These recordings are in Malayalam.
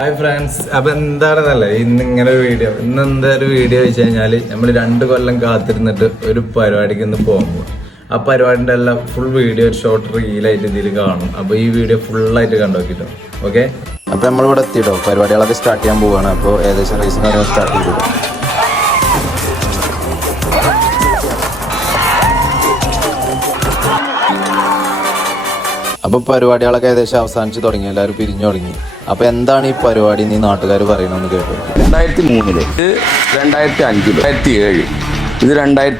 ഹായ് ഫ്രണ്ട്സ്, അപ്പൊ എന്താണെന്നല്ലേ ഇന്നിങ്ങനെ ഒരു വീഡിയോ. ഇന്ന് എന്താ ഒരു വീഡിയോ വെച്ച് കഴിഞ്ഞാല് നമ്മൾ 2 കൊല്ലം കാത്തിരുന്നിട്ട് ഒരു പരിപാടിക്ക് ഇന്ന് പോകുമ്പോൾ ആ പരിപാടിന്റെ എല്ലാം ഫുൾ വീഡിയോ ഷോർട്ട് റീലായിട്ട് ഇതിൽ കാണും. അപ്പൊ ഈ വീഡിയോ ഫുള്ളായിട്ട് കണ്ടോക്കിട്ടോ. ഓക്കെ, അപ്പൊ നമ്മളിവിടെ എത്തിയിട്ടോ. പരിപാടികളൊക്കെ സ്റ്റാർട്ട് ചെയ്യാൻ പോവാണ്. അപ്പോൾ ഏകദേശം റേസും കാര്യങ്ങൾ സ്റ്റാർട്ട് ചെയ്തിട്ടോ. അപ്പോൾ പരിപാടികളൊക്കെ ഏകദേശം അവസാനിച്ച് തുടങ്ങി, എല്ലാവരും പിരിഞ്ഞു തുടങ്ങി. അപ്പോൾ എന്താണ് ഈ പരിപാടി നീ നാട്ടുകാർ പറയണമെന്ന് കേട്ടു. 2003 ഇത് 2005 2007 ഇത് 2009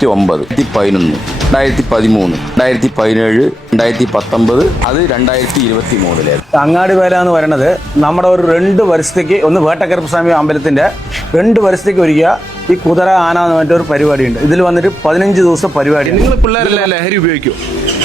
2011 2013 2017 2019 അത് 2023 അങ്ങാടി വേല എന്ന് പറയുന്നത് നമ്മുടെ ഒരു 2 വർഷത്തേക്ക് ഒന്ന് വേട്ടക്കരപ്പസ്വാമി അമ്പലത്തിന്റെ 2 വർഷത്തേക്ക് ഒരുക്കിയ ഈ കുതിര ആന എന്ന് പറഞ്ഞ ഒരു പരിപാടിയുണ്ട്. ഇതിൽ വന്നിട്ട് 15 ദിവസം പരിപാടി. നിങ്ങൾ പിള്ളേരെല്ലാം ലഹരി ഉപയോഗിക്കും?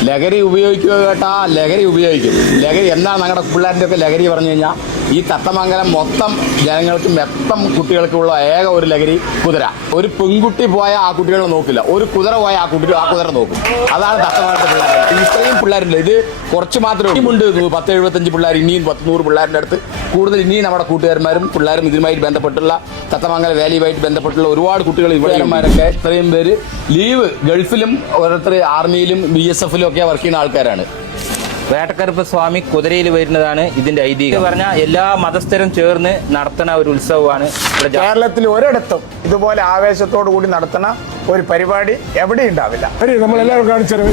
ലഹരി ഉപയോഗിക്കുക കേട്ടാ, ലഹരി ഉപയോഗിക്കും. ലഹരി എന്നാ ഞങ്ങളുടെ പിള്ളേരുടെ ഒക്കെ ലഹരി പറഞ്ഞു കഴിഞ്ഞാൽ ഈ തത്തമംഗലം മൊത്തം ജനങ്ങൾക്ക് മൊത്തം കുട്ടികൾക്കുള്ള ഏക ഒരു ലഹരി കുതിര. ഒരു പെൺകുട്ടി പോയാൽ ആ കുട്ടികളെ നോക്കില്ല, ഒരു കുതിര പോയാൽ ആ കുതിര നോക്കും. അതാണ് തത്തമംഗലത്തെ പിള്ളേർ. ഇത്രയും പിള്ളേരില്ല, ഇത് കുറച്ച് മാത്രമേ ഉണ്ട്. 10-75 പിള്ളേർ, ഇനിയും 100 പിള്ളേരുടെ അടുത്ത് കൂടുതൽ ഇനിയും നമ്മുടെ കൂട്ടുകാരന്മാരും പിള്ളേരും ഇതുമായിട്ട് ബന്ധപ്പെട്ടുള്ള തത്തമംഗലം വാലിയുമായിട്ട് ബന്ധപ്പെട്ടുള്ള ഒരുപാട് കുട്ടികൾ ഇവിടെമാരൊക്കെ ഇത്രയും പേര് ലീവ് ഗൾഫിലും ഓരോരുത്തർ ആർമിയിലും BSF-ലും ഒക്കെ വർക്ക് ചെയ്യുന്ന ആൾക്കാരാണ്. വേട്ടക്കറുപ്പ് സ്വാമി കുതിരയിൽ വരുന്നതാണ് ഇതിന്റെ ഐതിഹ്യം. പറഞ്ഞാൽ എല്ലാ മതസ്ഥരും ചേർന്ന് നടത്തുന്ന ഒരു ഉത്സവമാണ്. കേരളത്തിൽ ഒരിടത്തും ഇതുപോലെ ആവേശത്തോടു കൂടി നടത്തുന്ന ഒരു പരിപാടി എവിടെ ഉണ്ടാവില്ല. നമ്മളെല്ലാവരും കാണിച്ചു തരാം.